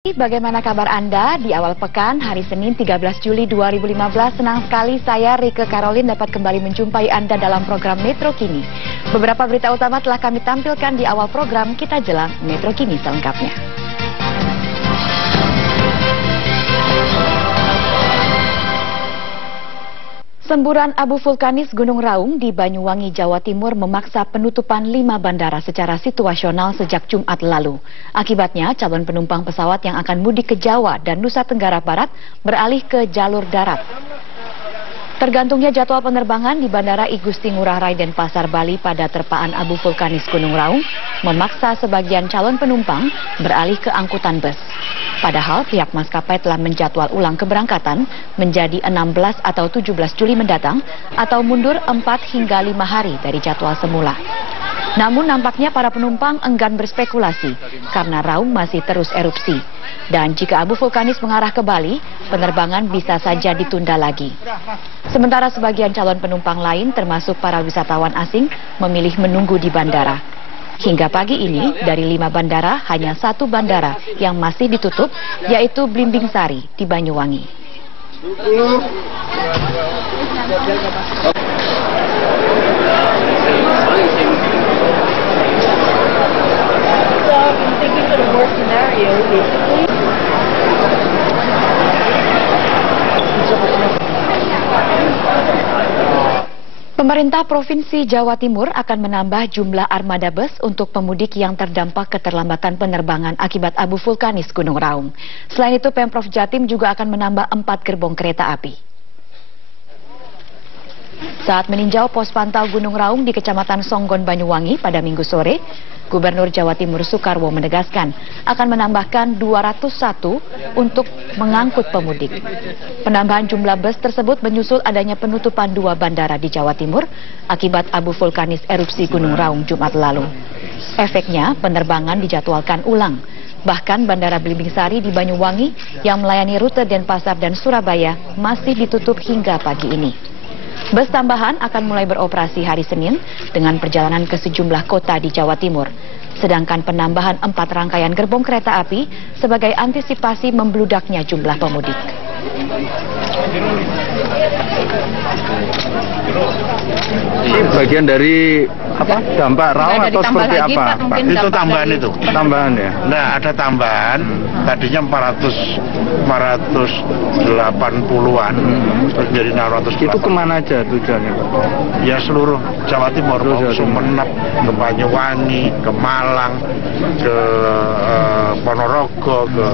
Bagaimana kabar Anda di awal pekan hari Senin 13 Juli 2015? Senang sekali saya Rike Karolin dapat kembali menjumpai Anda dalam program Metro Kini. Beberapa berita utama telah kami tampilkan di awal program, kita jelang Metro Kini selengkapnya. Semburan abu vulkanis Gunung Raung di Banyuwangi, Jawa Timur memaksa penutupan 5 bandara secara situasional sejak Jumat lalu. Akibatnya, calon penumpang pesawat yang akan mudik ke Jawa dan Nusa Tenggara Barat beralih ke jalur darat. Tergantungnya jadwal penerbangan di Bandara I Gusti Ngurah Rai Denpasar, Bali pada terpaan abu vulkanis Gunung Raung memaksa sebagian calon penumpang beralih ke angkutan bus. Padahal pihak maskapai telah menjadwal ulang keberangkatan menjadi 16 atau 17 Juli mendatang atau mundur 4 hingga 5 hari dari jadwal semula. Namun nampaknya para penumpang enggan berspekulasi karena Raung masih terus erupsi. Dan jika abu vulkanis mengarah ke Bali, penerbangan bisa saja ditunda lagi. Sementara sebagian calon penumpang lain termasuk para wisatawan asing memilih menunggu di bandara. Hingga pagi ini, dari 5 bandara, hanya 1 bandara yang masih ditutup, yaitu Blimbing Sari di Banyuwangi. Pemerintah Provinsi Jawa Timur akan menambah jumlah armada bus untuk pemudik yang terdampak keterlambatan penerbangan akibat abu vulkanis Gunung Raung. Selain itu, Pemprov Jatim juga akan menambah 4 gerbong kereta api. Saat meninjau pos pantau Gunung Raung di Kecamatan Songgon, Banyuwangi pada Minggu sore, Gubernur Jawa Timur Soekarwo menegaskan akan menambahkan 201 untuk mengangkut pemudik. Penambahan jumlah bus tersebut menyusul adanya penutupan 2 bandara di Jawa Timur akibat abu vulkanis erupsi Gunung Raung Jumat lalu. Efeknya, penerbangan dijadwalkan ulang. Bahkan Bandara Blimbing Sari di Banyuwangi yang melayani rute Denpasar dan Surabaya masih ditutup hingga pagi ini. Bus tambahan akan mulai beroperasi hari Senin dengan perjalanan ke sejumlah kota di Jawa Timur. Sedangkan penambahan 4 rangkaian gerbong kereta api sebagai antisipasi membludaknya jumlah pemudik. Bagian dari apa? Dampak Raung atau seperti lagi, apa? Pak, Itu tambahan itu. Tambahan ya. Nah, ada tambahan. Tadinya 480-an, terus jadi 600. Itu kemana aja tujuannya, Pak? Ya seluruh Jawa Timur, Sumeneb, ke Banyuwangi, ke Malang, ke Ponorogo, ke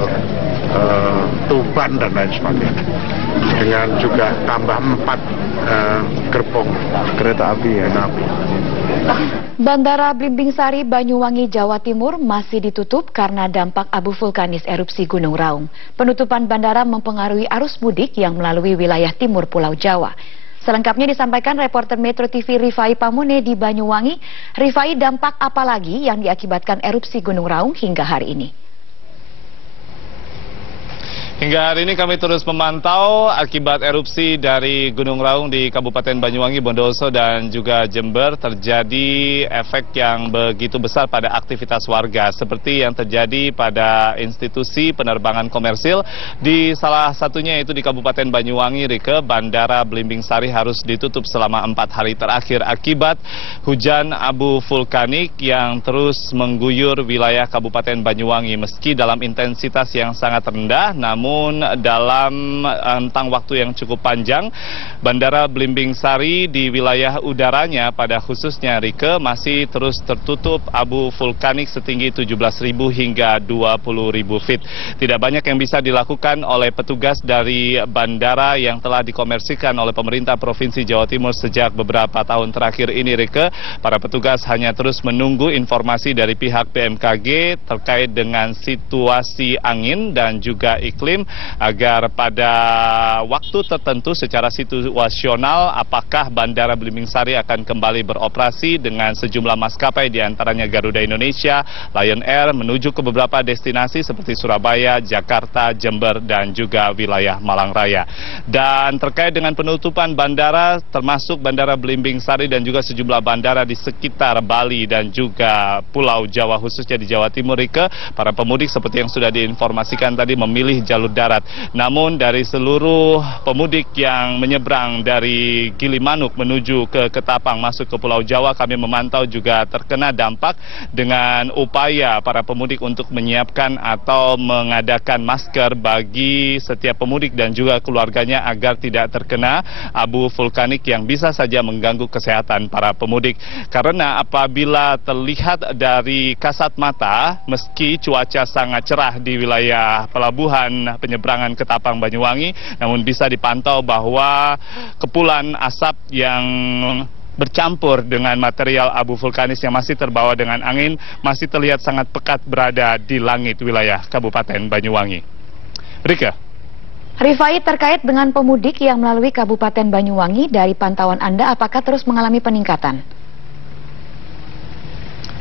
Tuban dan lain sebagainya. Dengan juga tambah 4 gerbong kereta api ya. Bandara Blimbing Sari, Banyuwangi, Jawa Timur masih ditutup karena dampak abu vulkanis erupsi Gunung Raung. Penutupan bandara mempengaruhi arus mudik yang melalui wilayah timur Pulau Jawa. Selengkapnya disampaikan reporter Metro TV Rifai Pamone di Banyuwangi. Rifai, dampak apa lagi yang diakibatkan erupsi Gunung Raung hingga hari ini? Hingga hari ini kami terus memantau akibat erupsi dari Gunung Raung di Kabupaten Banyuwangi, Bondowoso dan juga Jember terjadi efek yang begitu besar pada aktivitas warga seperti yang terjadi pada institusi penerbangan komersil di salah satunya yaitu di Kabupaten Banyuwangi, Rike. Bandara Blimbing Sari harus ditutup selama 4 hari terakhir akibat hujan abu vulkanik yang terus mengguyur wilayah Kabupaten Banyuwangi. Meski dalam intensitas yang sangat rendah, namun dalam rentang waktu yang cukup panjang, Bandara Blimbing Sari di wilayah udaranya pada khususnya Rike masih terus tertutup abu vulkanik setinggi 17.000 hingga 20.000 feet. Tidak banyak yang bisa dilakukan oleh petugas dari bandara yang telah dikomersikan oleh pemerintah Provinsi Jawa Timur sejak beberapa tahun terakhir ini, Rike. Para petugas hanya terus menunggu informasi dari pihak BMKG terkait dengan situasi angin dan juga iklim Maritim agar pada waktu tertentu secara situasional apakah Bandara Belimbing Sari akan kembali beroperasi dengan sejumlah maskapai diantaranya Garuda Indonesia, Lion Air menuju ke beberapa destinasi seperti Surabaya, Jakarta, Jember, dan juga wilayah Malang Raya. Dan terkait dengan penutupan bandara termasuk Bandara Belimbing Sari dan juga sejumlah bandara di sekitar Bali dan juga Pulau Jawa khususnya di Jawa Timur, Rike, para pemudik seperti yang sudah diinformasikan tadi memilih jalur darat. Namun dari seluruh pemudik yang menyeberang dari Gilimanuk menuju ke Ketapang masuk ke Pulau Jawa, kami memantau juga terkena dampak dengan upaya para pemudik untuk menyiapkan atau mengadakan masker bagi setiap pemudik dan juga keluarganya agar tidak terkena abu vulkanik yang bisa saja mengganggu kesehatan para pemudik. Karena apabila terlihat dari kasat mata, meski cuaca sangat cerah di wilayah pelabuhan penyeberangan Ketapang Banyuwangi, namun bisa dipantau bahwa kepulan asap yang bercampur dengan material abu vulkanis yang masih terbawa dengan angin masih terlihat sangat pekat berada di langit wilayah Kabupaten Banyuwangi. Rika. Rifai, terkait dengan pemudik yang melalui Kabupaten Banyuwangi, dari pantauan Anda apakah terus mengalami peningkatan?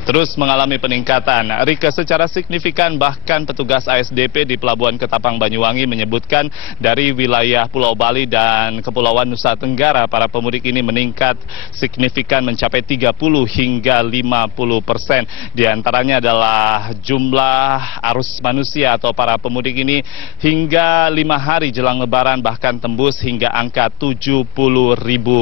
Terus mengalami peningkatan. Rika, secara signifikan bahkan petugas ASDP di Pelabuhan Ketapang Banyuwangi menyebutkan dari wilayah Pulau Bali dan Kepulauan Nusa Tenggara para pemudik ini meningkat signifikan mencapai 30 hingga 50%. Di antaranya adalah jumlah arus manusia atau para pemudik ini hingga 5 hari jelang Lebaran bahkan tembus hingga angka 70.000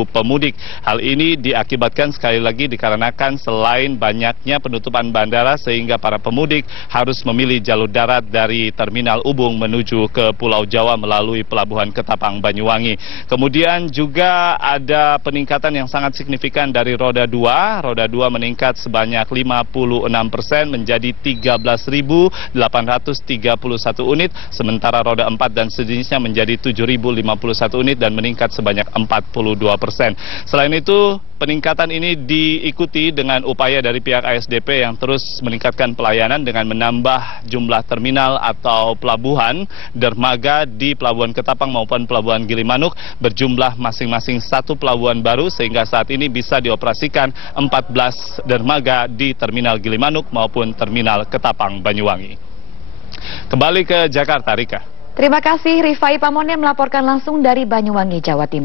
pemudik. Hal ini diakibatkan sekali lagi dikarenakan selain banyaknya penutupan bandara sehingga para pemudik harus memilih jalur darat dari Terminal Ubung menuju ke Pulau Jawa melalui Pelabuhan Ketapang Banyuwangi. Kemudian juga ada peningkatan yang sangat signifikan dari roda 2. Roda 2 meningkat sebanyak 56% menjadi 13.831 unit, sementara roda 4 dan sejenisnya menjadi 7.051 unit dan meningkat sebanyak 42%. Selain itu, peningkatan ini diikuti dengan upaya dari pihak ASDP yang terus meningkatkan pelayanan dengan menambah jumlah terminal atau pelabuhan dermaga di Pelabuhan Ketapang maupun Pelabuhan Gilimanuk berjumlah masing-masing 1 pelabuhan baru sehingga saat ini bisa dioperasikan 14 dermaga di Terminal Gilimanuk maupun Terminal Ketapang Banyuwangi. Kembali ke Jakarta, Rika. Terima kasih Rifai Pamone melaporkan langsung dari Banyuwangi, Jawa Timur.